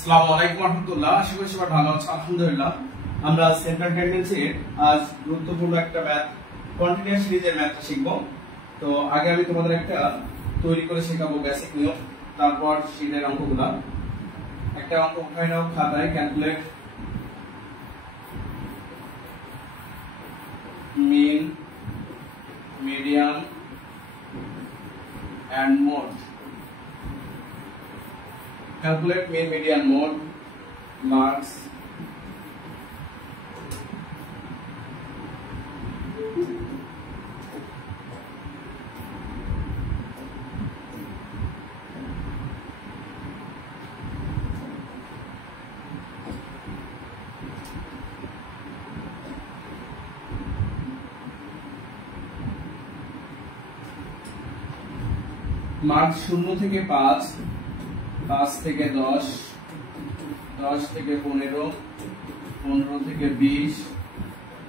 আসসালামু আলাইকুম রাহমাতুল্লাহ। আশা করি সবাই ভালো আছেন। আলহামদুলিল্লাহ। আমরা সেন্ট্রাল টেন্ডেন্সির আজ গুরুত্বপূর্ণ একটা ম্যাথ কন্টিনিউয়াস সিরিজের ম্যাথটা শিখব। তো আগে আমি তোমাদের একটা তৈরি করে শেখাবো বেসিক নিয়ম, তারপর শীটের অঙ্কগুলো। একটা অঙ্ক উঠাই নাও খাতায়, calculate mean, median and mode. Calculate mean, median, mode. Marks. Mark 0 থেকে 5, 5 থেকে 10, 10 থেকে 15, 15 থেকে 20,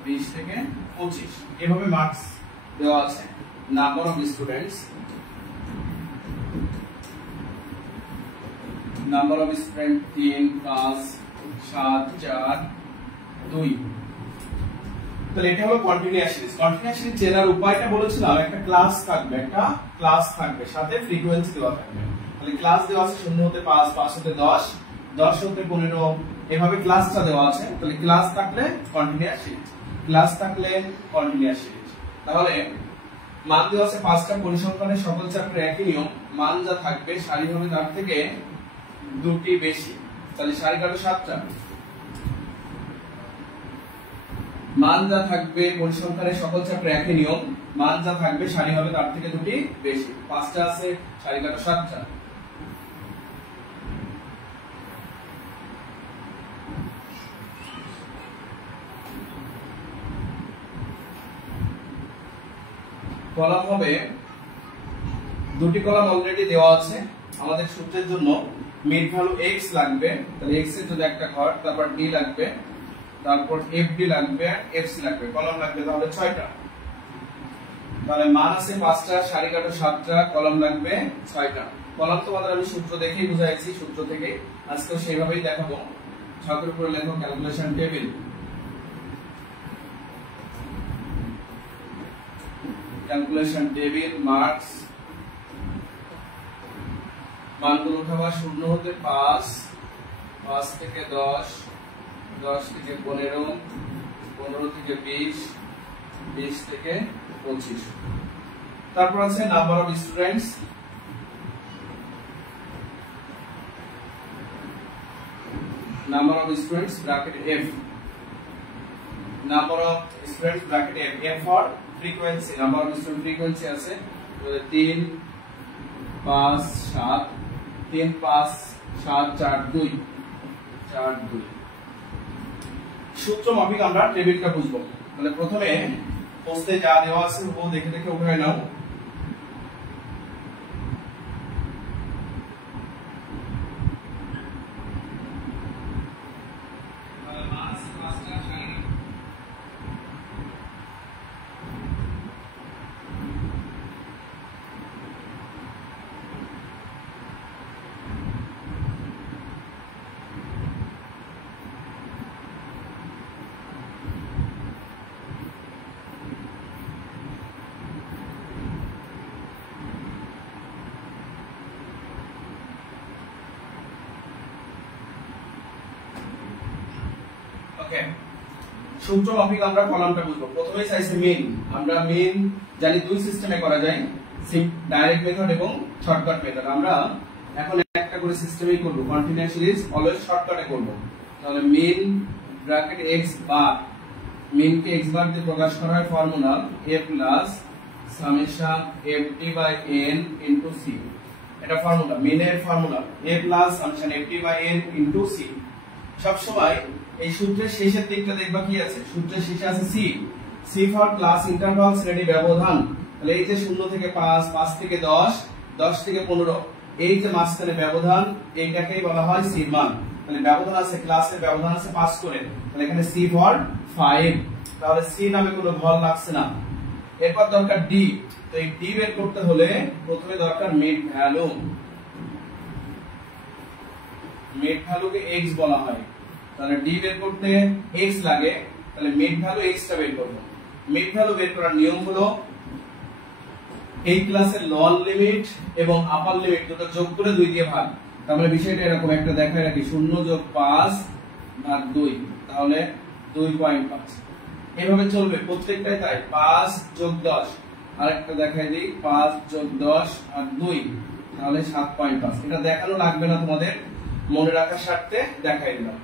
20 থেকে 25 এভাবে মার্কস দেওয়া আছে। Number of students, number of student 3, 5, 7, 4, 2। তাহলে এটা হলো কন্টিনিউয়াস সিরিজ। কন্টিনিউয়াস সিরিজ চেনার উপায়টা বলেছিলাম, একটা ক্লাস থাকবে, সাথে ফ্রিকোয়েন্সি দেওয়া থাকবে। তাহলে ক্লাস দেওয়া আছে 0 হতে 5, 5 হতে 10, 10 হতে 15, এভাবে ক্লাসটা দেওয়া আছে। তাহলে ক্লাস থাকলে কন্টিনিউয়াস সিরিজ, ক্লাস থাকলে কন্টিনিউয়াস সিরিজ। তাহলে মান দেওয়া আছে 5টা পরিসংখ্যানের সকল চ্যাপ্টারে একই নিয়ম, মান যা থাকবে সারি হবে তার থেকে দুটি বেশি। তাহলে সারি কাটো 7টা, মান যা থাকবে পরিসংখ্যানের সকল চ্যাপ্টারে একই নিয়ম, মান যা থাকবে সারি হবে তার থেকে দুটি বেশি। 5টা আছে, সারি কাটো 7টা। কলাম হবে, দুটি কলাম অলরেডি দেওয়া আছে। আমাদের সূত্রের জন্য মিড ভ্যালু x লাগবে, তাহলে x এর জন্য একটা ঘর, তারপর d লাগবে, তারপর fd লাগবে, fc লাগবে, কলাম লাগবে তাহলে 6টা। তাহলে মান আছে 5টা, সারি কাটো 7টা, কলাম লাগবে 6টা। কলাম তোমাদের আমি সূত্র দেখেই বুঝাইছি, সূত্র থেকে আজকেও সেইভাবেই দেখাবো। ছকের উপরে লেখো calculation table, calculation table, marks, মানগুলো উঠাবা 0 হতে 5, 5 থেকে 10, 10 থেকে 15, 15 থেকে 20, 20 থেকে 25। তারপর আছে number of students, number of students bracket f, number of students bracket f, f for frequency, number of student frequency আছে 3, 5, 7, 3, 5, 7, 4, 2, 4, 2। সূত্র মাফিক আমরা টেবিলটা বুঝবো। তাহলে প্রথমে পোস্টে যা দেওয়া আছে ও দেখে দেখে উঠায় নাও। সূত্র মাফিক আমরা কলামটা বুঝবো। প্রথমেই চাইছে মিন, আমরা মিন জানি দুই সিস্টেমে করা যায়, ডাইরেক্ট মেথড এবং শর্টকাট মেথড। আমরা এখন একটা করে সিস্টেমেই করব, কন্টিনিউয়াস সিরিজ অলওয়েজ শর্টকাটে করব। তাহলে mean bracket x bar, mean কে x বার দিয়ে প্রকাশ করা হয় formula a plus summation ft by n into c। এটা ফর্মুলা, মিনের formula a plus summation ft by n into c। সব সময় এই সূত্রের শেষের দিকটা দেখবা কি আছে, সূত্রের শেষে আছে c, c for class interval, শ্রেণী ব্যবধান। তাহলে এই যে 0 থেকে 5, 5 থেকে 10, 10 থেকে 15, এই যে মাঝখানে ব্যবধান, এইটাকেই বলা হয় c মান। তাহলে ব্যবধান আছে, ক্লাসের ব্যবধান আছে 5 করে, তাহলে এখানে c ফর 5। তাহলে c নামে কোনো ঘর লাগছে না। এরপর দরকার d, তো এই d বের করতে হলে প্রথমে দরকার মিড ভ্যালু। মেড ভ্যালুকে x বলা হয়, তাহলে d বের করতে x লাগে, তাহলে মেড ভ্যালু x টা বের করব। মেড ভ্যালু বের করার নিয়ম হলো এই ক্লাসের লোয়ার লিমিট এবং আপার লিমিট দুটো যোগ করে 2 দিয়ে ভাগ। তাহলে বিষয়টা এরকম একটা দেখায় রাখি, 0 যোগ 5 ভাগ 2, তাহলে 2.5। এভাবে চলবে প্রত্যেকটাই তাই, 5 যোগ 10, আরেকটা দেখাই দিই 5 যোগ 10 আর 2, তাহলে 7.5। এটা দেখানো লাগবে না, তোমাদের মনে রাখার স্বার্থে দেখাই দিলাম।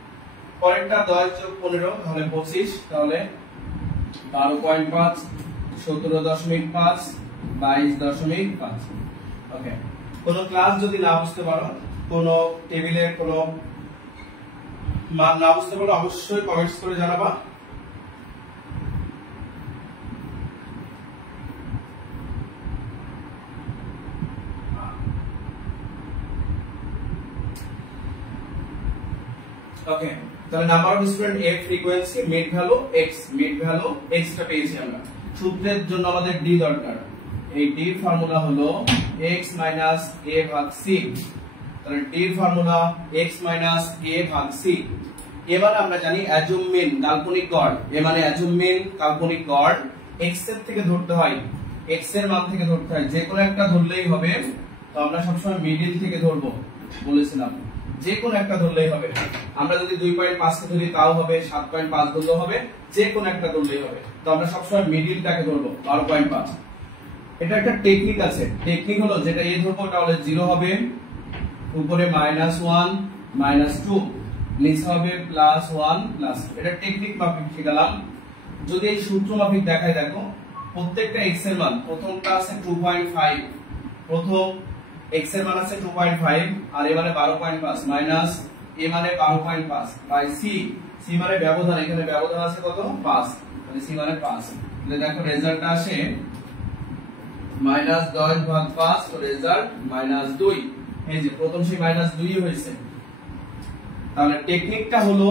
পরেরটা 10 যোগ 15 তাহলে 25, তাহলে 12.5, 17.5, 22.5। ওকে, কোন ক্লাস যদি না বুঝতে পারো, কোন টেবিলের কোন মান না বুঝতে পারো, অবশ্যই কমেন্টস করে জানাবা। ওকে, তাহলে number of student A, frequency, mid value x, mid value x টা পেয়েছি আমরা। সূত্রের জন্য আমাদের d দরকার, এই d এর ফর্মুলা হলো x - a ভাগ c। তাহলে d এর ফর্মুলা x - a ভাগ c। এবার আমরা জানি অ্যাজুম মিন কাল্পনিক গড়, এ মানে অ্যাজুম মিন কাল্পনিক গড় x এর থেকে ধরতে হয়, x এর মান থেকে ধরতে হয়, যে কোনো একটা ধরলেই হবে। তো আমরা সবসময় মিডল থেকে ধরবো বলেছিলাম, যে কোনো একটা ধরলেই হবে। আমরা যদি 2.5 কে ধরি তাও হবে, 7.5 ধরলেও হবে, যে কোনো একটা ধরলেই হবে। তো আমরা সবসময় মিডলটাকে ধরবো 12.5। এটা একটা টেকনিক আছে, টেকনিক হলো যেটা এ ধরবো ওটা হলে 0 হবে, উপরে -1 -2, নিচে হবে +1 প্লাস। এটা টেকনিক মাফিক শিখালাম। যদি এই সূত্র মাফিক দেখাই, দেখো প্রত্যেকটা x এর মান, প্রথমটা আছে 2.5, প্রথম x এর মান আছে 2.5 আর এ মানে 12.5 মাইনাস এ মানে 12.5 বাই c, c মানে ব্যবধান, এখানে ব্যবধান আছে কত 5, তাহলে c মানে 5। তাহলে দেখো রেজাল্টটা আসে -10 ভাগ 5, তো রেজাল্ট -2। এই যে প্রথম সেই -2 হয়েছে। তাহলে টেকনিকটা হলো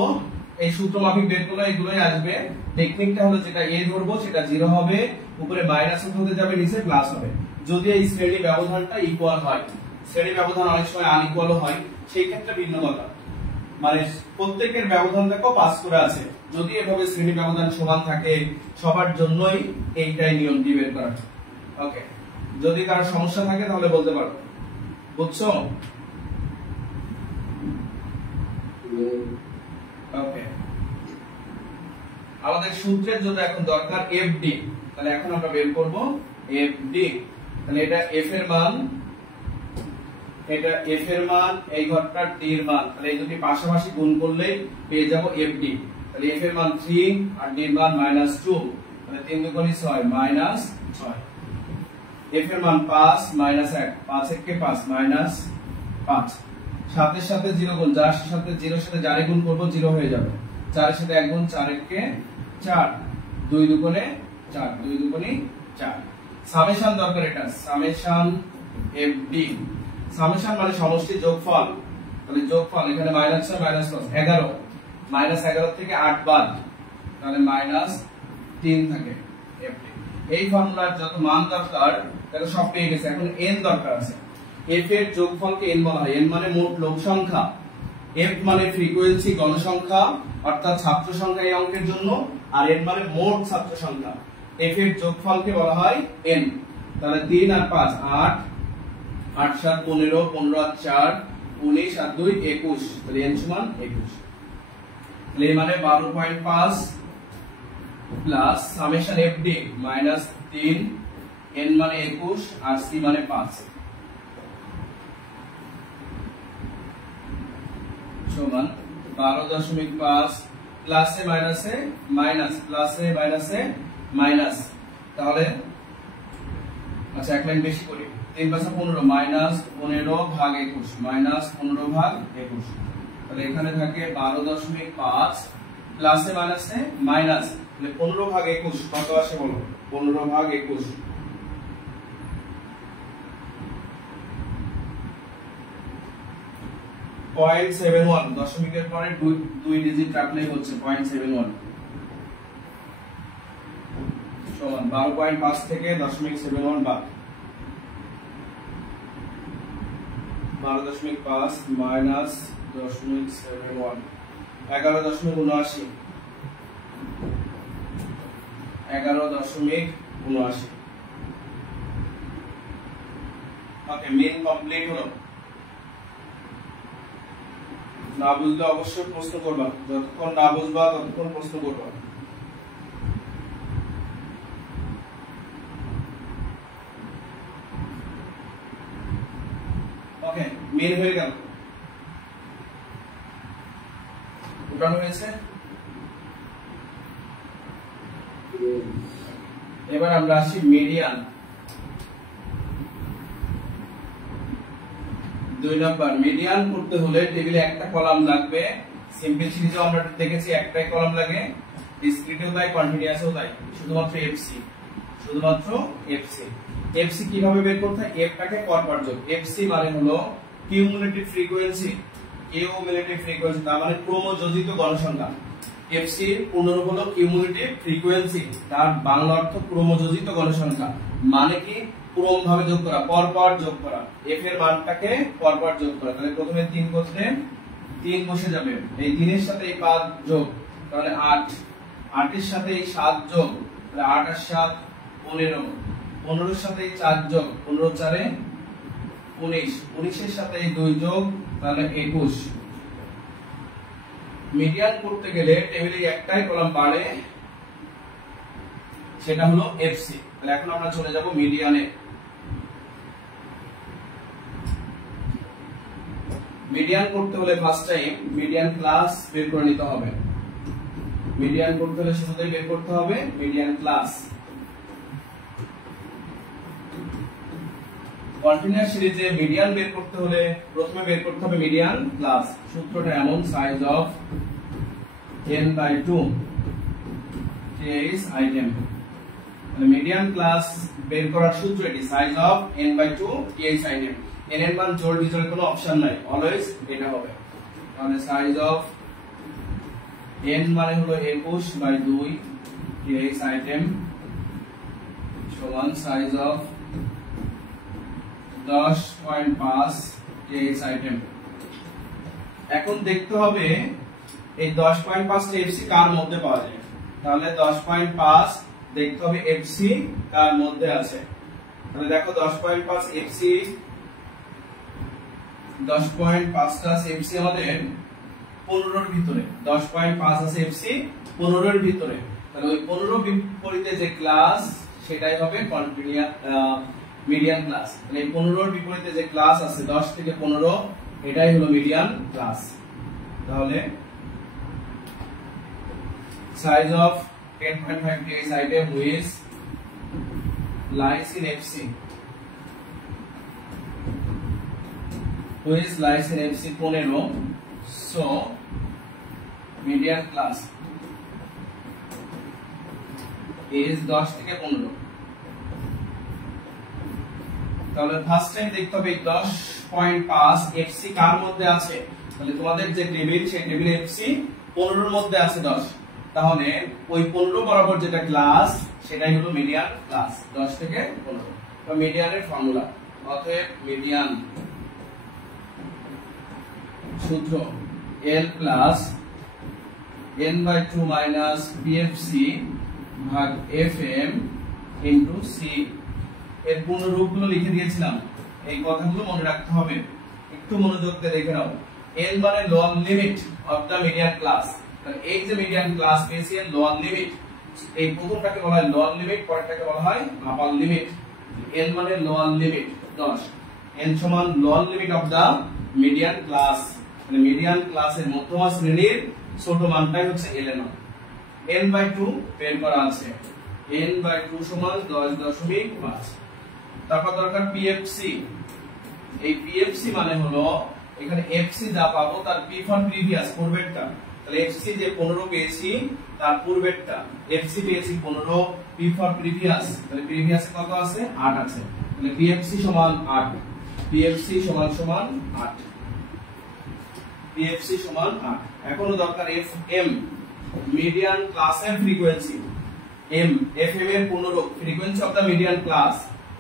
এই সূত্র মাফিক বের করলে এগুলোই আসবে। টেকনিকটা হলো যেটা a ধরবো সেটা 0 হবে, উপরে মাইনাস হতে যাবে, নিচে প্লাস হবে। যদি এই শ্রেণী ব্যবধানটা ইকুয়াল হয়, শ্রেণী ব্যবধান অনেক সময় আনইকুয়ালও হয়, সেই ক্ষেত্রে ভিন্ন কথা। মানে প্রত্যেকের ব্যবধান দেখো 5 করে আছে, যদি এভাবে শ্রেণী ব্যবধান সমান থাকে সবার জন্যই এইটাই নিয়ম দি বের করার। ওকে, যদি কারো সমস্যা থাকে তাহলে বলতে পারো, বুঝছো? ওকে, আমাদের সূত্রের জন্য এখন দরকার FD। তাহলে এখন আমরা বের করব FD। তাহলে এটা f এর মান, এটা f এর মান, এই ঘরটা d এর মান। তাহলে এই দুটি পাশাপাশি গুণ করলে পেয়ে যাব FD। তাহলে f এর মান 3 আর d এর মান -2, তাহলে 3 2 6 -6। f এর মান 5 -1, 5 1 কে 5 -5। 7 এর সাথে 0 গুণ, যার সাথে 0 এর সাথে যারে গুণ করব 0 হয়ে যাবে। 4 এর সাথে 1 গুণ, 4 1 কে 4, 2 2 4, 2 2 4। সামেশন দরকার, এটা সামেশন FD। সামেশন মানে সমষ্টি যোগফল, তাহলে যোগফল এখানে -6 -11, -11 থেকে 8 বাদ, তাহলে -3 থাকে FD। এই ফর্মুলার যত মান দরকার তাহলে সব পেয়ে গেছে। এখন n দরকার আছে। f এর যোগফলকে n বলা হয়, n মানে মোট লোক সংখ্যা, f মানে ফ্রিকোয়েন্সি গণসংখ্যা অর্থাৎ ছাত্র সংখ্যা এই অঙ্কের জন্য, আর n মানে মোট ছাত্র সংখ্যা। f এর যোগফলকে বলা হয় n। তাহলে 3 আর 5 8, 8 7 15, 15 আর 4 19 আর 2 21, তাহলে n সমান 21। তাহলে এই মানে 12.5 প্লাস সামেশন FD -3, n মানে 21 আর c মানে 5 সমান 12.5 প্লাসে মাইনাসে মাইনাস, প্লাসে মাইনাসে মাইনাস। তাহলে আচ্ছা এক লাইন বেশি করি, 3 5 15 -15 ভাগ 21, -15 ভাগ 21। তাহলে এখানে থাকে 12.5 প্লাসে মাইনাসে মাইনাস, তাহলে 15 ভাগ 21 কত আসে বলো? 15 ভাগ 21 0.71, দশমিকের পরে দুই ডিজিট রাখলেই হচ্ছে 0.71 সমান 12.5 থেকে 0.71 বাদ, 12.5 মাইনাস 11.71 11.79 11.79 ওকে মেন কমপ্লিট হলো না বুঝলে অবশ্যই প্রশ্ন করবা যতক্ষণ না বুঝবা ততক্ষণ প্রশ্ন করবা ওকে মেন হয়ে গেল উঠানো হয়েছে এবার আমরা আসি মিডিয়ান 2 নাম্বার মিডিয়ান করতে হলে টেবিলে একটা কলাম লাগবে সিম্পল সিরিজেও আমরা দেখেছি একটাই কলাম লাগে ডিসক্রিটেও তাই কন্টিনিউয়াসও তাই শুধুমাত্র এফসি কিভাবে বের করতে হয় এফটাকে পরপর যোগ এফসি মানে হলো কিউমুলেটিভ ফ্রিকোয়েন্সি তার মানে ক্রমযোজিত গণসংখ্যা এফসি এর পূর্ণরূপ হলো কিউমুলেটিভ ফ্রিকোয়েন্সি তার বাংলা অর্থ ক্রমযোজিত গণসংখ্যা মানে কি ক্রম ভাবে যোগ করা পরপর যোগ করা এফ এর মানটাকে পরপর যোগ করা তাহলে প্রথমে 3 করতে 3 বসে যাবে এই 3 এর সাথে এই 5 যোগ তাহলে 8 8 এর সাথে এই 7 যোগ তাহলে 8 আর 7 15 15 এর সাথে এই 4 যোগ 15 4 এ 19 19 এর সাথে এই 2 যোগ তাহলে 21 মিডিয়ান করতে গেলে টেবিলে একটাই কলাম বাড়ে সেটা হলো এফসি তাহলে এখন আমরা চলে যাব মিডিয়ানে মিডিয়ান করতে হলে ফার্স্ট টাইম মিডিয়ান ক্লাস বের করে নিতে হবে মিডিয়ান করতে হলে শুরুতেই বের করতে হবে মিডিয়ান ক্লাস কন্টিনিউয়াস সিরিজে মিডিয়ান বের করতে হলে প্রথমে বের করতে হবে মিডিয়ান ক্লাস সূত্রটা এমন size of n/2 is item তাহলে মিডিয়ান ক্লাস বের করার সূত্র এটি size of n/2 is item n এর মান জোড় বিজোড়ের কোনো অপশন নাই অলওয়েজ এটা হবে তাহলে সাইজ অফ n মানে হলো 21/2 is item সমান সাইজ অফ 10.5 is item এখন দেখতে হবে এই 10.5 টা এফসি কার মধ্যে পাওয়া যায় তাহলে 10.5 দেখতে হবে এফসি কার মধ্যে আছে তাহলে দেখো 10.5 এফসি 10.5 টা এফসি আমাদের 15 এর ভিতরে 10.5 আছে এফসি 15 এর ভিতরে তাহলে ওই 15 বিপরীতে যে ক্লাস সেটাই হবে কন্টিনিউয়াস মিডিয়ান ক্লাস তাহলে এই 15 এর বিপরীতে যে ক্লাস আছে 10 থেকে 15 এটাই হলো মিডিয়ান ক্লাস তাহলে size of 10.5 is item which lies in FC FC 15 so median class is 10 থেকে 15 তাহলে ফার্স্ট টাইম দেখতে হবে 10.5 FC কার মধ্যে আছে তাহলে তোমাদের যে টেবিল সেই টেবিলে FC 15 এর মধ্যে আছে 10 তাহলে ওই 15 বরাবর যেটা ক্লাস সেটাই হলো মিডিয়ান ক্লাস 10 থেকে 15 তো মিডিয়ানের ফর্মুলা অতএব মিডিয়ান সূত্র L plus n/2 minus PFC ভাগ FM ইনটু C এর পূর্ণ রূপগুলো লিখে দিয়েছিলাম এই কথাগুলো মনে রাখতে হবে একটু মনোযোগ দিয়ে দেখে নাও L মানে lower limit of the median class তাহলে এই যে মিডিয়ান ক্লাস পেয়েছি এর লোয়ার লিমিট এই প্রথমটাকে বলা হয় লোয়ার লিমিট পরেরটাকে বলা হয় আপার লিমিট L মানে লোয়ার লিমিট 10 L সমান lower limit of the median class মানে মিডিয়ান ক্লাসের মধ্যমা শ্রেণীর ছোট মানটাই হচ্ছে L এর মান n/2 বের করা আছে n/2 সমান 10.5 তারপর দরকার PFC এই PFC মানে হলো এখানে FC যা পাবো তার P ফর প্রিভিয়াস পূর্বেরটা তাহলে FC যে 15 পেয়েছি তার পূর্বেরটা FC পেয়েছি 15 P ফর প্রিভিয়াস তাহলে প্রিভিয়াসে কত আছে 8 আছে তাহলে PFC সমান 8 PFC সমান 8 PFC সমান 8 এখনো দরকার FM মিডিয়ান ক্লাসের ফ্রিকোয়েন্সি FM এর পূর্ণরূপ frequency of the median class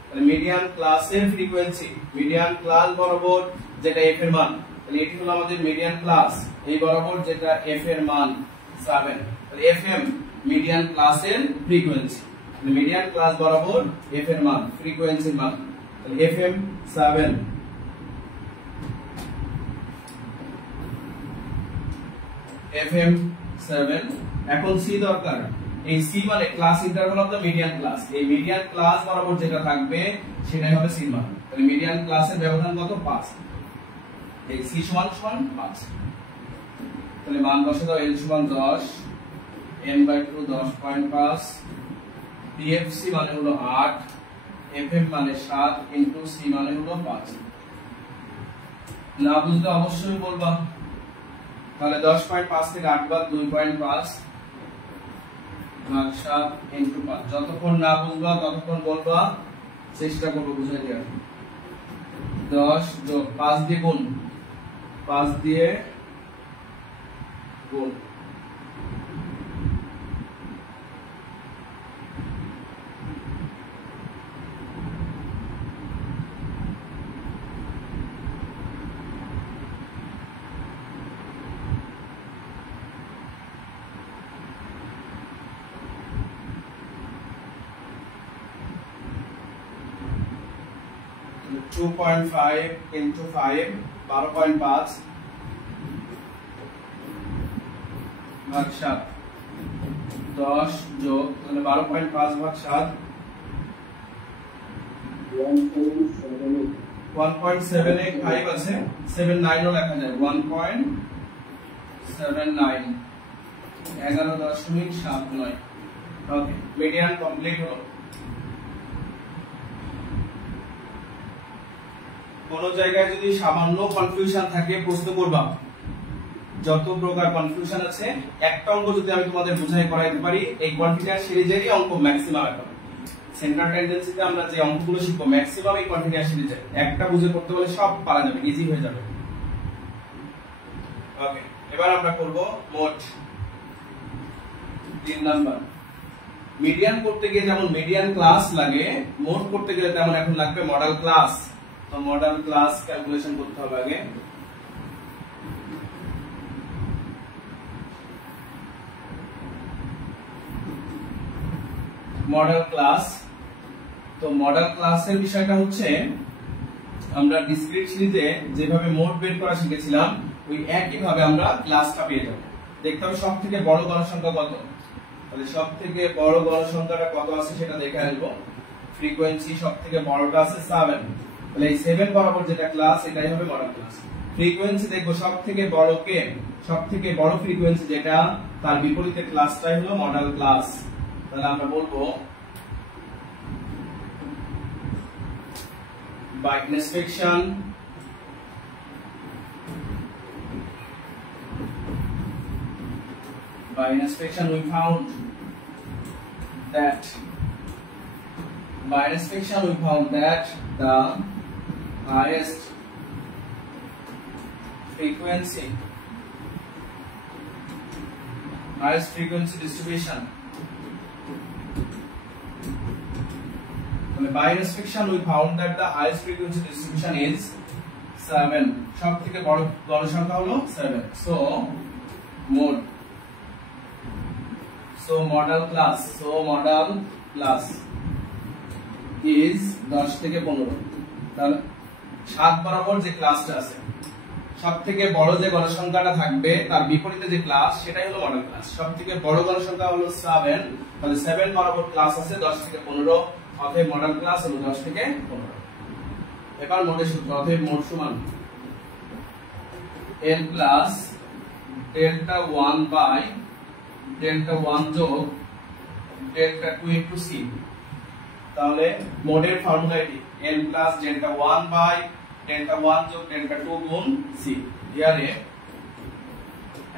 তাহলে মিডিয়ান ক্লাসের ফ্রিকোয়েন্সি মিডিয়ান ক্লাস বরাবর যেটা F এর মান তাহলে এটি হলো আমাদের মিডিয়ান ক্লাস, এই বরাবর যেটা f এর মান 7, তাহলে fm মিডিয়ান ক্লাসের ফ্রিকোয়েন্সি, মিডিয়ান ক্লাস বরাবর f এর মান ফ্রিকোয়েন্সির মান, তাহলে fm 7, fm 7। এখন c দরকার, এই c মানে class interval of the median class, এই মিডিয়ান ক্লাস বরাবর যেটা থাকবে সেটাই হবে c মান। তাহলে মিডিয়ান ক্লাসের ব্যবধান কত? 5, এই c সমান 5। তাহলে মান বসে দাও, l সমান 10, n/2 10.5, pfc মানে হলো 8, fm মানে 7 ইনটু c মানে হলো 5। না বুঝলে অবশ্যই বলবা। তাহলে 10.5 থেকে 8 বাদ 2.5 ভাগ 7 ইনটু 5। যতক্ষণ না বুঝবা ততক্ষণ বলবা, চেষ্টা করব বুঝাই দেওয়ার। 10 যোগ 5 দিয়ে গুণ, 5 দিয়ে গুণ, तो 2.5 into 5 12.5 भाग 7, 10 যোগ তাহলে 12.5 ভাগ 7 1.785 আছে, 79 ও লেখা যায়, 1.79 11.79। ওকে, মিডিয়ান কমপ্লিট হলো। কোন জায়গায় যদি সামান্য কনফিউশন থাকে প্রশ্ন করবা, যত প্রকার কনফিউশন আছে একটা অঙ্ক যদি আমি তোমাদের বুঝাই করাইতে পারি, এই কন্টিনিউয়াস সিরিজেরই অঙ্ক ম্যাক্সিমাম। এখন সেন্টার টেন্ডেন্সিতে আমরা যে অঙ্কগুলো শিখবো ম্যাক্সিমাম এই কন্টিনিউয়াস সিরিজের, একটা বুঝে করতে বলে সব পারা যাবে, ইজি হয়ে যাবে। ওকে, এবার আমরা করব মোট 3 নাম্বার। মিডিয়ান করতে গিয়ে যেমন মিডিয়ান ক্লাস লাগে, মোট করতে গেলে তেমন এখন লাগবে মডেল ক্লাস। তো মডেল ক্লাস ক্যালকুলেশন করতে হবে আগে। মডেল ক্লাস, তো মডেল ক্লাসের বিষয়টা হচ্ছে আমরা ডিসক্রিট সিরিজে যেভাবে মোড বের করা শিখেছিলাম ওই একই ভাবে আমরা ক্লাসটা পেয়ে যাব। দেখতে হবে সবথেকে বড় গণসংখ্যা কত, তাহলে সবথেকে বড় গণসংখ্যাটা কত আছে সেটা দেখে আসবো। ফ্রিকোয়েন্সি সবথেকে বড়টা আছে 7, তাহলে এই 7 বরাবর যেটা ক্লাস এটাই হবে মডেল ক্লাস। ফ্রিকোয়েন্সি দেখবো সবথেকে বড় কে, সবথেকে বড় ফ্রিকোয়েন্সি যেটা তার বিপরীতে ক্লাসটাই হলো মডেল ক্লাস। তাহলে আমরা বলবো by inspection we found that the highest frequency distribution, by inspection we found that the highest frequency distribution is 7, সবথেকে বড় গণসংখ্যা হলো 7। model class is 10 থেকে 15। তাহলে 7 বরাবর যে ক্লাসটা আছে সবথেকে বড় যে গণসংখ্যাটা থাকবে তার বিপরীতে যে ক্লাস সেটাই হলো মডেল ক্লাস। সবথেকে বড় গণসংখ্যা হলো 7, তাহলে 7 বরাবর ক্লাস আছে 10 থেকে 15, অতএব মডেল ক্লাস হলো 10 থেকে 15। এবার মোডের সূত্র, অতএব মোড সমান n plus delta 1 by delta 1 যোগ ডেল্টা 2 ইনটু c। তাহলে মোডের ফর্মুলা এটি, n plus delta 1 by delta 1 যোগ ডেল্টা 2 গুণ c। ইয়ারে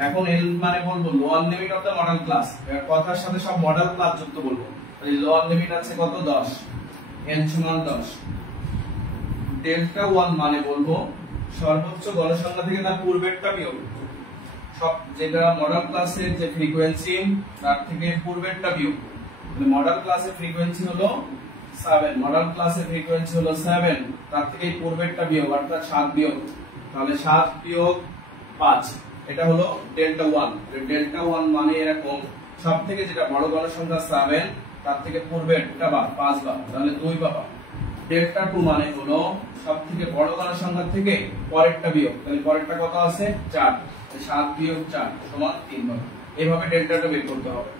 এখন n মানে বলবো lower limit of the model class, এর কথার সাথে সব মডেল ক্লাস যুক্ত বলবো। তাহলে লোয়ার লিমিট আছে কত? 10, n সমান 10। ডেল্টা 1 মানে বলবো সর্বোচ্চ গণসংখ্যা থেকে তার পূর্বেরটা বিয়োগ, সব যেটা মডেল ক্লাসের যে ফ্রিকোয়েন্সি তার থেকে পূর্বেরটা বিয়োগ। তাহলে মডেল ক্লাসের ফ্রিকোয়েন্সি হলো 7 মডেল ক্লাসের ফ্রিকোয়েন্সি হলো 7, তার থেকে পূর্বেরটা বিয়োগ অর্থাৎ 7 বিয়োগ, তাহলে 7 বিয়োগ 5 এটা হলো ডেল্টা 1। ডেল্টা 1 মানে এরকম সবথেকে যেটা বড় গণসংখ্যা 7 তার থেকে পূর্বেরটা বার 5 বার, তাহলে 2 পাবা। ডেল্টা 2 মানে হলো সবথেকে বড় গণসংখ্যা থেকে পরেরটা বিয়োগ, তাহলে পরেরটা কত আছে 4, 7 বিয়োগ 4 সমান 3 পাবা। এইভাবে ডেল্টা 2 বের করতে হবে।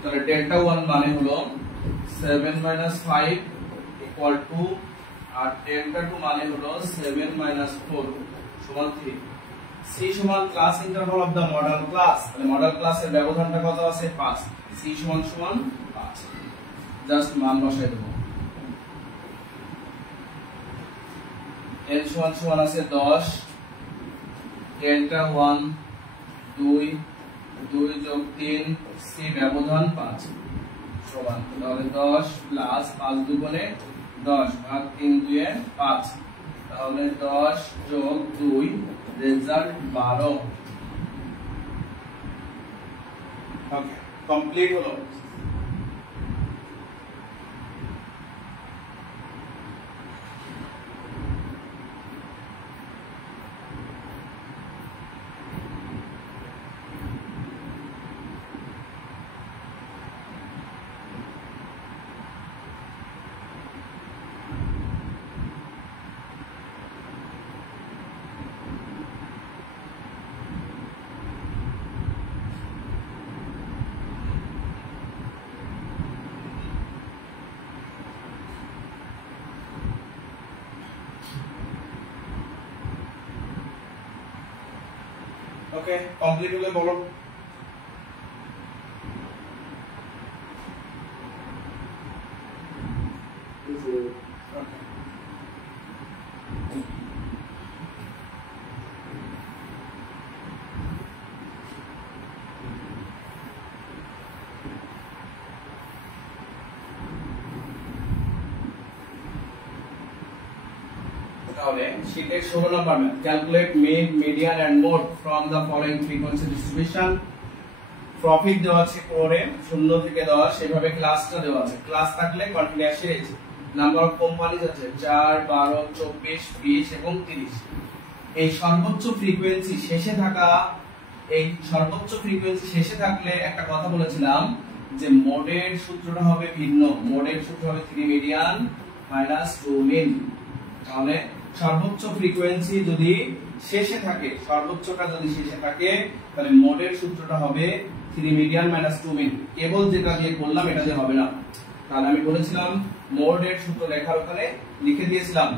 তাহলে ডেল্টা 1 মানে হলো 7 5 = 2 আর ডেল্টা 2 মানে হলো 7 4 সমান 3। c সমান class interval of the modal class, তাহলে মডেল ক্লাসের ব্যবধানটা কত আছে 5, c সমান 5, জাস্ট মান বসাই দেব। l সমান আছে 10, ডেল্টা 1 2 2 যোগ 3 c ব্যবধান 5 সমান, তাহলে 10 প্লাস 5 দুগুণে 10 ভাগ 3 দুয়ে 5, তাহলে 10 যোগ 2 রেজাল্ট 12। ওকে কমপ্লিট হলো। ওকে কমপ্লিট হলে বলো। তাহলে শীটের 16 নম্বর math, calculate mean median and mode from the following frequency distribution. Profit দেওয়া আছে করে 0 থেকে 10, এভাবে ক্লাসটা দেওয়া আছে। ক্লাস থাকলে continuous series, number of companies আছে 4 12 24 20 এবং 30। এই সর্বোচ্চ ফ্রিকোয়েন্সি শেষে থাকলে একটা কথা বলেছিলাম যে মোডের সূত্রটা হবে ভিন্ন, মোডের সূত্র হবে 3 মিডিয়ান মাইনাস 2 মিন। তাহলে সর্বোচ্চ ফ্রিকোয়েন্সি যদি শেষে থাকে, সর্বোচ্চটা যদি শেষে থাকে, তাহলে মোডের সূত্রটা হবে 3 মিডিয়ান মাইনাস 2 মিন। কেবল যেটা দিয়ে করলাম এটা দিয়ে হবে না, তাহলে আমি বলেছিলাম মোডের সূত্র লেখার ওখানে লিখে দিয়েছিলাম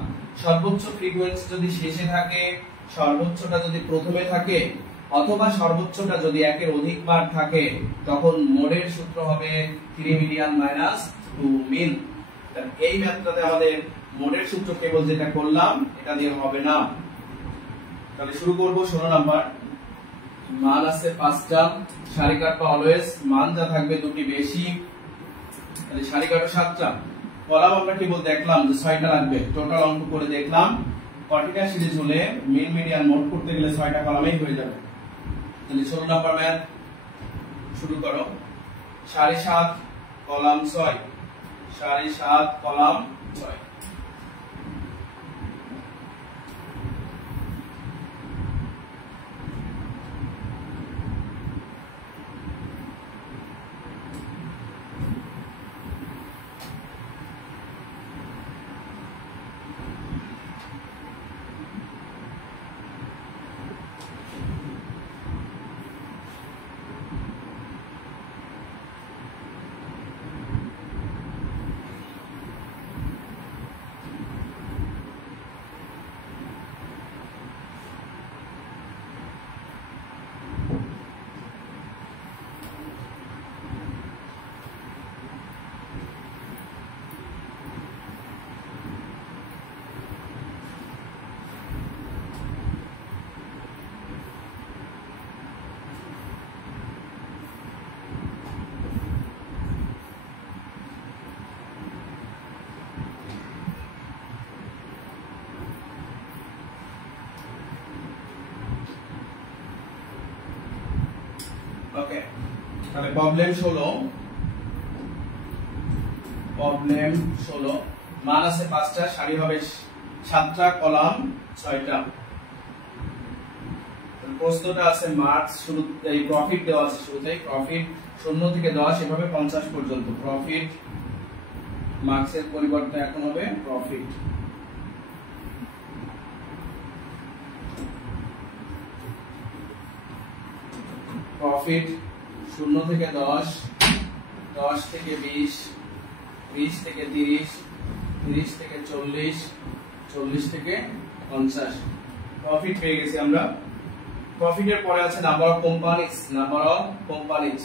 সর্বোচ্চ ফ্রিকোয়েন্সি যদি শেষে থাকে, সর্বোচ্চটা যদি প্রথমে থাকে, অথবা সর্বোচ্চটা যদি একের অধিক বার থাকে, তখন মোডের সূত্র হবে 3 মিডিয়ান মাইনাস 2 মিন। এই ম্যাথটাতে আমাদের মোডের সূত্র কেবল যেটা করলাম এটা দিয়ে হবে না। তাহলে শুরু করব 16 নাম্বার। মান আছে 5টা, সারি কাটবা অলওয়েজ, মান যা থাকবে দুটি বেশি, তাহলে সারি কাটো 7টা। কলাম আমরা কেবল দেখলাম যে 6টা লাগবে, টোটাল অঙ্ক করে দেখলাম কন্টিনিউয়াস সিরিজ হলে মিন মিডিয়ান মোড করতে গেলে 6টা কলামেই হয়ে যাবে। তাহলে 16 নাম্বার ম্যাথ শুরু করো। সারি 7 কলাম 6, সারি 7 কলাম 6। ওকে, তাহলে প্রবলেম 16 প্রবলেম 16 মান আছে 5টা, সারি হবে 7টা, কলাম 6টা। প্রশ্নটা আছে মার্কস শুরু এই প্রফিট দেওয়া আছে শুরুতেই, প্রফিট 0 থেকে 10 এভাবে 50 পর্যন্ত। প্রফিট মার্কসের পরিবর্তে এখন হবে প্রফিট। প্রফিট 0 থেকে 10, 10 থেকে 20, 20 থেকে 30, 30 থেকে 40, 40 থেকে 50। প্রফিট পেয়ে গেছি আমরা। প্রফিটের পরে আছে number of companies, number of companies.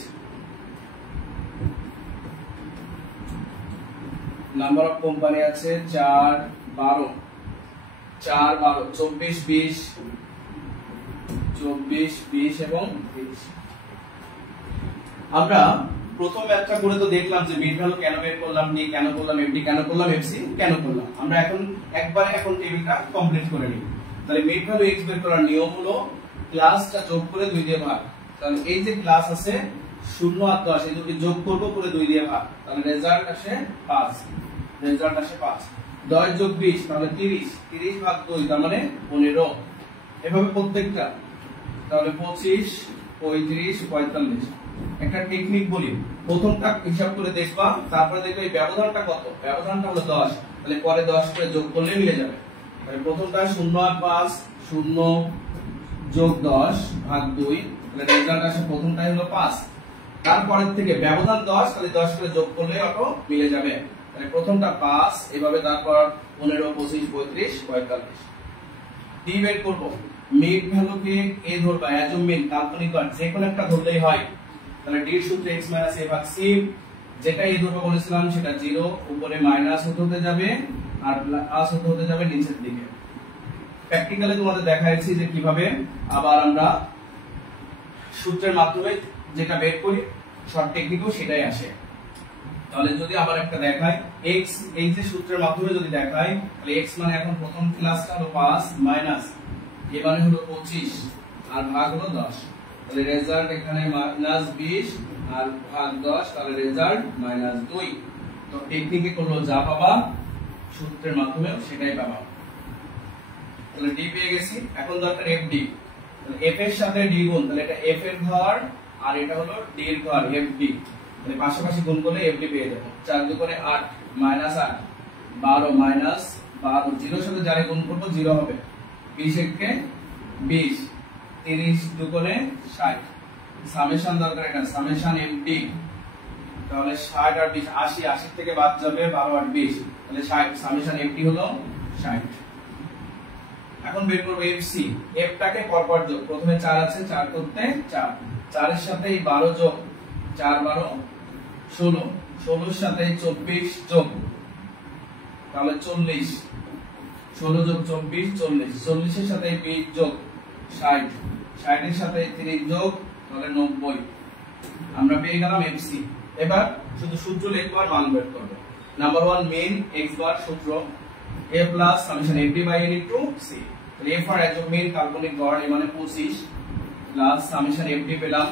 Number of company আছে 4, 12, 4, 12, 24, 20, 24, 20 এবং 30। আমরা প্রথম ব্যাখ্যা করে তো দেখলাম যে মিড ভ্যালু কেন বের করলাম, ডি কেন করলাম, এফডি কেন করলাম, এফসি কেন করলাম। আমরা এখন টেবিলটা কমপ্লিট করে নিই। তাহলে মিড ভ্যালু এক্স বের করার নিয়ম হলো ক্লাসটা যোগ করে 2 দিয়ে ভাগ। তাহলে এই যে ক্লাস আছে 0 আর 10 এই দুটো যোগ করব করে 2 দিয়ে ভাগ, তাহলে রেজাল্ট আসে 5। রেজাল্ট আসে 5। 10 যোগ 20 তাহলে 30, 30 ভাগ 2 তার মানে 15। এভাবে প্রত্যেকটা, তাহলে 25, 35, 45। একটা টেকনিক বলি, প্রথমটা হিসাব করে দেখবা, তারপরে দেখবে এই ব্যবধানটা কত। ব্যবধানটা হলো 10, তাহলে পরে 10 করে যোগ করলে মিলে যাবে। তাহলে প্রথমটা 0 আর 5, 0 যোগ 10 ভাগ 2, তাহলে রেজাল্ট আসে প্রথমটাই হলো 5। তারপরের থেকে ব্যবধান 10, তাহলে 10 করে যোগ করলে অটো মিলে যাবে। তাহলে প্রথমটা 5, এভাবে তারপর 15, 25, 35, 45। ডি বের করব। মিড ভ্যালুকে এ ধরবা, অ্যাজুম কাল্পনিক বার যে কোনো একটা ধরলেই হয়। তাহলে ডি এর সূত্র x - a ভাগ c, যেটা এ ধরবা বলেছিলাম সেটা 0, উপরে মাইনাস হতে যাবে আর প্লাস হতে যাবে নিচের দিকে। প্র্যাকটিক্যালি তোমাদের দেখাচ্ছি যে কিভাবে আবার আমরা সূত্রের মাধ্যমে যেটা বের করি, শর্ট টেকনিকও সেটাই আসে। তাহলে যদি আবার একটা দেখাই, x এই যে সূত্রের মাধ্যমে যদি দেখাই, তাহলে x মানে এখন প্রথম ক্লাসটা হলো 5 মাইনাস a মানে হলো 25 আর ভাগ হলো 10। তাহলে রেজাল্ট এখানে -20 আর ভাগ 10, তাহলে রেজাল্ট -2। তো টেকনিকে করলো যা পাবা সূত্রের মাধ্যমে সেটাই পাবা। তাহলে ডি পেয়ে গেছি। এখন দরকার এফডি। তাহলে এফ এর সাথে ডি গুণ, তাহলে এটা এফ এর ঘর আর এটা হলো ডি এর ঘর, এফডি। তাহলে পাশাপাশি গুণ করলে এফডি পেয়ে যাব। 4 2 করে 8 -8 12 -12, 0 এর সাথে যারে গুণ করব 0 হবে। 20 একে 20, 30 2 করে 60। সামেশন দরকার, এটা সামেশন এফডি। তাহলে 60 আর 20 80, 80 থেকে বাদ যাবে 12 আর 20, তাহলে 60। সামেশন এফডি হলো 60। এখন বের করব এফসি। এফটাকে পরপর যোগ, প্রথমে 4 আছে 4 করতে 4, 4 এর সাথে 12 যোগ 4 12 16, 16 এর সাথে 24 যোগ, তাহলে 40, 16 যোগ 24 40, 40 এর সাথে 20 যোগ 60, 60 এর সাথে 30 যোগ, তাহলে 90। আমরা পেয়ে গেলাম এফসি। এবার শুধু সূত্র লিখব আর মান বের করব। নাম্বার 1 মেইন x বার সূত্র a plus summation fd by n into c। তাহলে a ফর অ্যাজুম মেইন কাল্পনিক গড় a মানে 25 প্লাস সামেশন fd পেলাম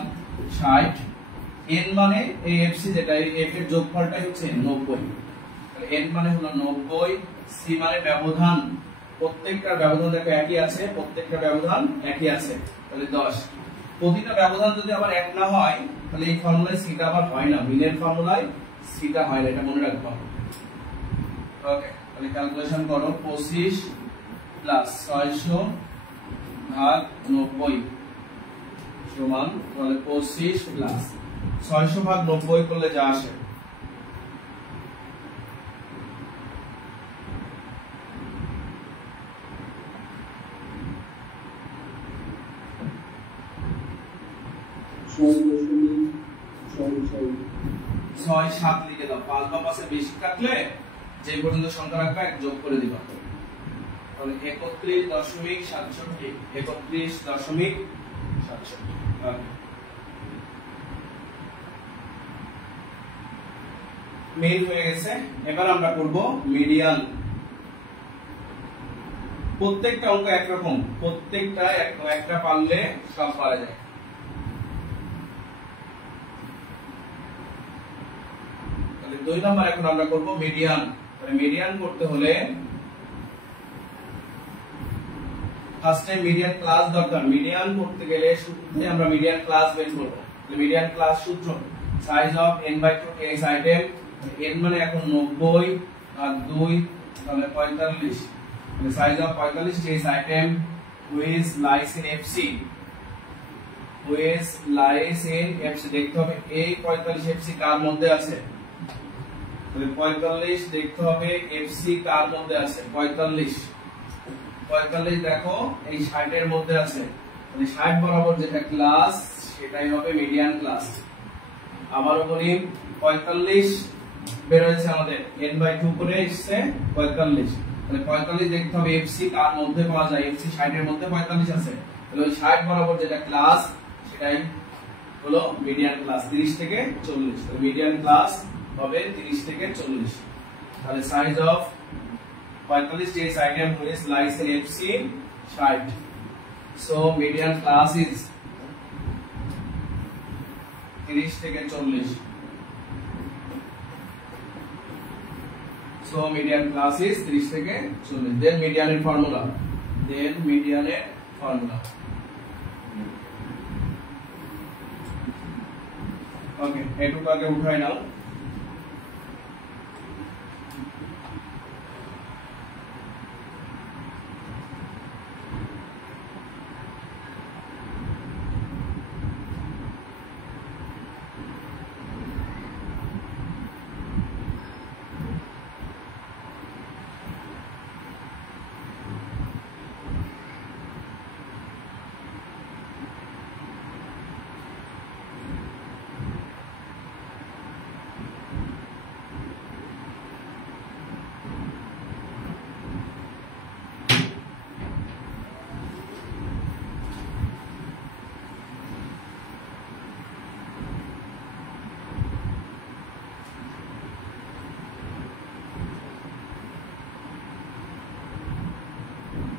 60, n মানে এই fc যেটা এই f এর যোগফলটাই হচ্ছে 90। তাহলে n মানে হলো 90, c মানে ব্যবধান, প্রত্যেকটা ব্যবধান দেখো একই আছে, প্রত্যেকটা ব্যবধান একই আছে, তাহলে 10। প্রতিটা ব্যবধান যদি আবার এক না হয় তাহলে এই ফর্মুলায় c টা আবার হয় না, মিনের ফর্মুলায় c টা হয় না, এটা মনে রাখবা। ওকে, তাহলে ক্যালকুলেশন করো 25 প্লাস 600 ভাগ 90 সমান, তাহলে 25 প্লাস 600 ভাগ 90 করলে যা আসে ছয় 7 লিখে দাও। 5 বা 5 এর বেশি থাকলে যে পর্যন্ত সংখ্যা রাখবা এক যোগ করে দিবা। তাহলে 31.67, 31.67। মেইন হয়ে গেছে। এবার আমরা করব মিডিয়ান। প্রত্যেকটা অঙ্ক একরকম, প্রত্যেকটা একটা পারলে সব পারা যায়। 2 নাম্বার এখন আমরা করব মিডিয়ান। তাহলে মিডিয়ান করতে হলে ফার্স্ট টাইম মিডিয়ান ক্লাস দরকার। মিডিয়ান করতে গেলে শুরুতে আমরা মিডিয়ান ক্লাস বের করব। মিডিয়ান ক্লাস সূত্র size of n/2 text item, n মানে এখন 90 আর 2 তাহলে 45, মানে size of 45 text item which lies in FC, which lies in FC। দেখতে হবে এই 45 FC কার মধ্যে আছে, তাহলে 45 দেখতে হবে FC কার মধ্যে আছে, 45 দেখো এই 60 এর মধ্যে আছে, মানে 60 বরাবর যেটা ক্লাস সেটাই হবে মিডিয়ান ক্লাস। আবারও বলি 45 বের হয়েছে আমাদের n/2 করে এসেছে 45, তাহলে 45 দেখতে হবে FC কার মধ্যে পাওয়া যায়, FC 60 এর মধ্যে 45 আছে, তাহলে ওই 60 বরাবর যেটা ক্লাস সেটাই হলো মিডিয়ান ক্লাস 30 থেকে 40। তাহলে মিডিয়ান ক্লাস হবে 30 থেকে 40। তাহলে size of 45 text item which lies in FC 60, so median class is 30 থেকে 40, so median class is 30 থেকে 40। then median এর ফর্মুলা, ওকে এটুকু আগে উঠাই নাও।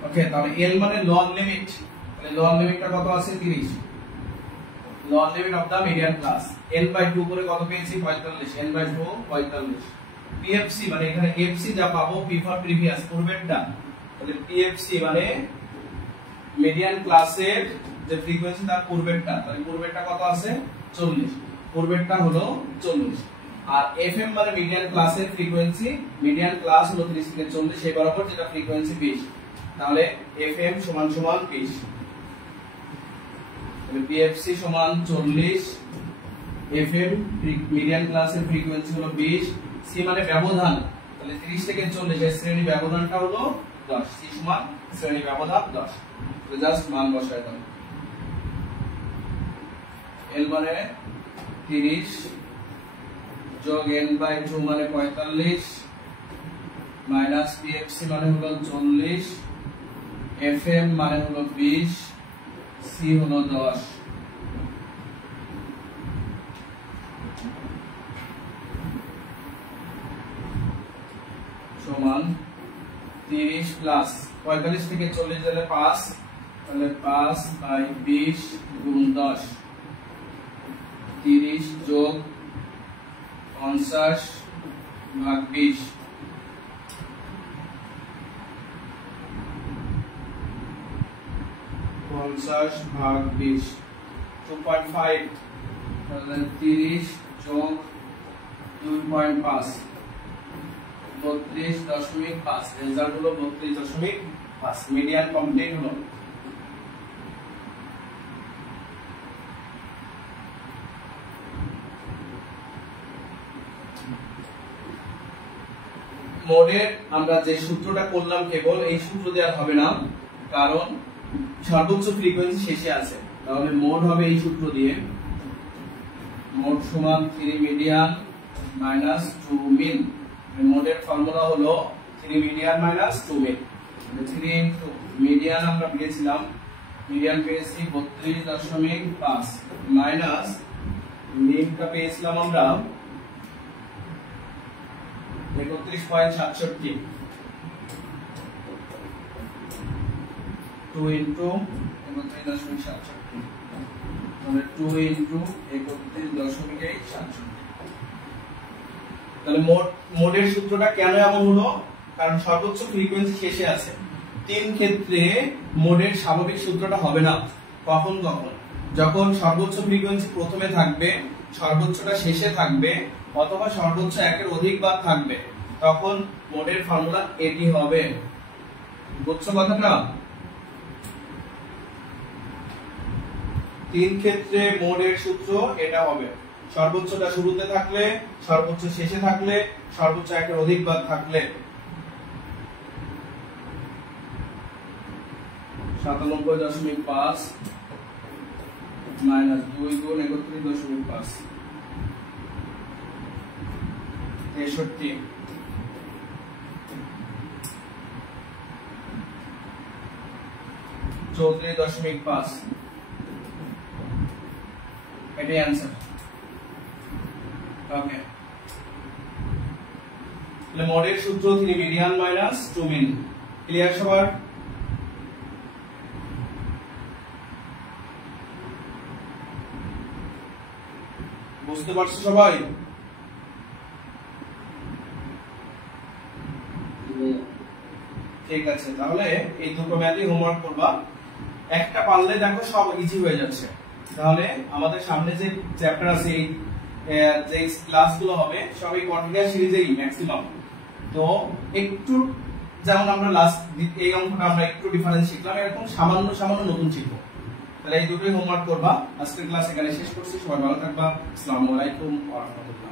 ওকে তাহলে L মানে লোয়ার লিমিট, তাহলে লোয়ার লিমিটটা কত আছে 30, lower limit of the median class. n/2 করে কত পেয়েছি 45, n/2 45। PFC মানে এখানে FC যা পাবো P ফর প্রিভিয়াস পূর্বেরটা, তাহলে PFC মানে মিডিয়ান ক্লাসের যে ফ্রিকোয়েন্সি তার পূর্বেরটা, তাহলে পূর্বেরটা কত আছে 40, পূর্বেরটা হলো 40। আর FM মানে মিডিয়ান ক্লাসের ফ্রিকোয়েন্সি, মিডিয়ান ক্লাস হলো 30 থেকে 40 সেই বরাবর যেটা ফ্রিকোয়েন্সি 20, তাহলে FM সমান 20, তাহলে PFC সমান 40, FM মিডিয়ান ক্লাসের ফ্রিকোয়েন্সি হলো 20, C মানে ব্যবধান, তাহলে 30 থেকে 40 এর শ্রেণী ব্যবধানটা হলো 10, C সমান শ্রেণী ব্যবধান 10। তো জাস্ট মান বসায় দাও। L মানে 30 যোগ n/2 মানে 45 মাইনাস PFC মানে হলো 40, FM মানে হলো 20, C হলো 10। সমান 30 প্লাস 45 থেকে 40 গেলে 5, তাহলে 5/20 গুণ 10, 30 যোগ 50 ভাগ 20, 50 ভাগ 20 2.5, তাহলে 30 যোগ 2.5 32.5, রেজাল্ট হলো 32.5। মিডিয়ান কমপ্লিট হলো। মোডের আমরা যে সূত্রটা করলাম কেবল এই সূত্র দিয়ে আর হবে না, কারণ সর্বোচ্চ ফ্রিকোয়েন্সি শেষে আছে, তাহলে মোড হবে এই সূত্র দিয়ে, মোড সমান 3 মিডিয়ান মাইনাস 2 মিন। মোডের ফর্মুলা হলো 3 মিডিয়ান মাইনাস 2 মিন, 3 ইনটু মিডিয়ান আমরা পেয়েছিলাম, মিডিয়ান পেয়েছি 32.5 মাইনাস মিনটা পেয়েছিলাম আমরা 31.67, 2 ইনটু 31.67, তাহলে 2 ইনটু 31.67। তাহলে মোডের সূত্রটা কেন এমন হলো, কারণ সর্বোচ্চ ফ্রিকোয়েন্সি শেষে আছে। 3 ক্ষেত্রে মোডের স্বাভাবিক সূত্রটা হবে না। কখন কখন? যখন সর্বোচ্চ ফ্রিকোয়েন্সি প্রথমে থাকবে, সর্বোচ্চটা শেষে থাকবে, অথবা সর্বোচ্চ একের অধিক বার থাকবে, তখন মোডের ফর্মুলা এটি হবে। বুঝছো কথাটা? 3 ক্ষেত্রে মোডের সূত্র এটা হবে। সর্বোচ্চটা শুরুতে থাকলে, সর্বোচ্চ শেষে থাকলে, সর্বোচ্চ একের অধিক বার থাকলে। 97.5 মাইনাস 2 গুণ 31.5 63 34.5 এটাই आंसर। ওকে, তাহলে মোডের সূত্র 3 মিডিয়ান মাইনাস 2 মিন। ক্লিয়ার সবার? বুঝতে পারছো সবাই? ঠিক আছে, তাহলে এই দুটো ম্যাথই হোমওয়ার্ক করবা। একটা পারলে দেখো সব ইজি হয়ে যাচ্ছে। তাহলে আমাদের সামনে যে চ্যাপ্টার আছে, যে ক্লাসগুলো হবে সবই কন্টিনিউয়াস সিরিজেই ম্যাক্সিমাম। তো একটু যেমন আমরা লাস্ট এই অঙ্কটা আমরা একটু ডিফারেন্স শিখলাম, এরকম সামান্য সামান্য নতুন শিখবো। তাহলে এই দুটোই হোমওয়ার্ক করবা। আজকের ক্লাস এখানে শেষ করছি। সবাই ভালো থাকবা। আসসালামু আলাইকুম ওয়া রাহমাতুল্লাহ।